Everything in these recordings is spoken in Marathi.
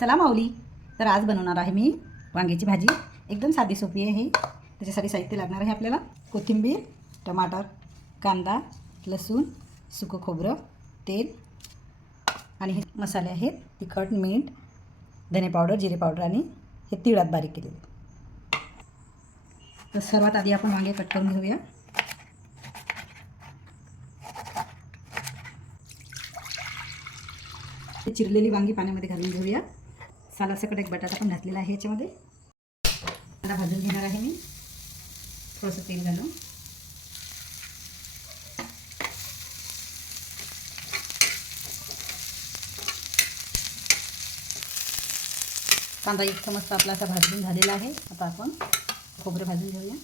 चला माऊली, तर आज बनवणार आहे मी वांग्याची भाजी. एकदम साधी सोपी आहे ही. त्याच्यासाठी साहित्य लागणार आहे आपल्याला कोथिंबीर, टमाटर, कांदा, लसूण, सुकं खोबरं, तेल आणि हे मसाले आहेत तिखट, मीठ, धने पावडर, जिरे पावडर आणि हे तिळात बारीक केलेले. तर सर्वात आधी आपण वांगे कट करून घेऊया. चिरलेली वांगी पाण्यामध्ये घालून घेऊया. सालासकट एक बटाटा पण घातलेला आहे याच्यामध्ये. कांदा भाजून घेणार आहे मी थोडंसं तेल घालून. कांदा एक मस्त आपला असा भाजून झालेला आहे. आता आपण खोबरं भाजून घेऊया.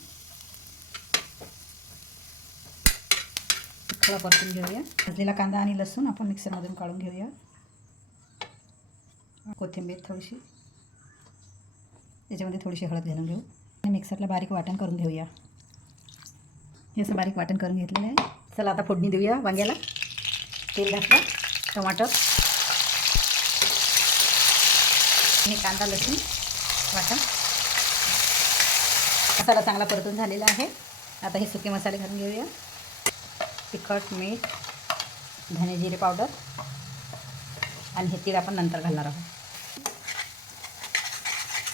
थोडा परतून घेऊया. भाजलेला कांदा आणि लसूण आपण मिक्सरमधून काढून घेऊया. कोथिंबीर थोडीशी, त्याच्यामध्ये थोडीशी हळद घालून घेऊ आणि मिक्सरला बारीक वाटण करून घेऊया. हे असं बारीक वाटण करून घेतलेलं आहे. चला आता फोडणी देऊया वांग्याला. तेल घातलं, टमाटर आणि कांदा लसूण वाटण. मसाला चांगला परतून झालेला आहे. आता हे सुके मसाले घालून घेऊया. तिखट, मीठ, धने जिरे पावडर आणि हे तीळ आपण नंतर घालणार आहोत.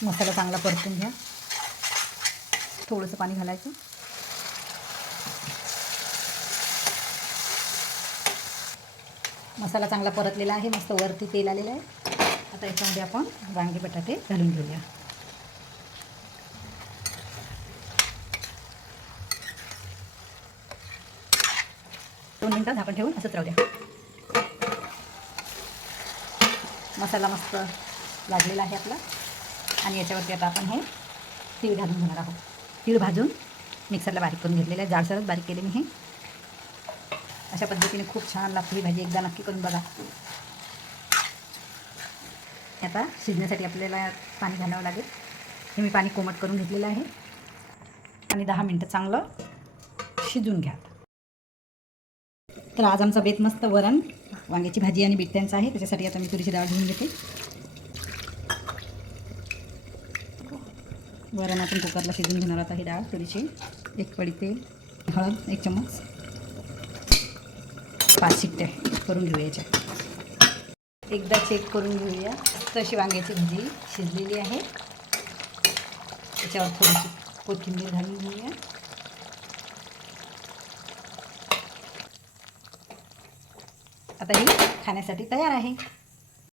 मसाला चांगला परतून घ्या. थोडंसं पाणी घालायचं. मसाला चांगला परतलेला आहे. मस्त वरती तेल आलेलं आहे. आता याच्यामध्ये आपण वांगे बटाटे घालून घेऊया. दोन मिनटं झाकण ठेवून असंच राहू द्या. मसाला मस्त लागलेला आहे आपला. आणि याच्यावरती आता आपण हे तीळ घालून घेणार आहोत. तीळ भाजून मिक्सरला बारीक करून घेतलेलं आहे. जाडसरच बारीक केले मी हे. अशा पद्धतीने खूप छान लागते ही भाजी. एकदा नक्की करून बघा. आता शिजण्यासाठी आपल्याला पाणी घालावं लागेल. हे मी पाणी कोमट करून घेतलेलं आहे. आणि 10 मिनटं चांगलं शिजून घ्या. तर आज आमचा बेत मस्त वरण, वांग्याची भाजी आणि बिट्ट्यांचा आहे. त्याच्यासाठी आता मी तुरीची डाळ घेऊन घेते. वरण आपण कुकरला शिजून घेणार आता ही डाळ तुरीची. एक पडी तेल, हळद 1 चम्मच, 5 शिट्ट्या करून घेऊया याच्या. एकदा चेक करून घेऊया. तशी वांग्याची भाजी शिजलेली आहे. त्याच्यावर थोडीशी कोथिंबीर घालून घेऊया. आता ही खाण्यासाठी तयार आहे.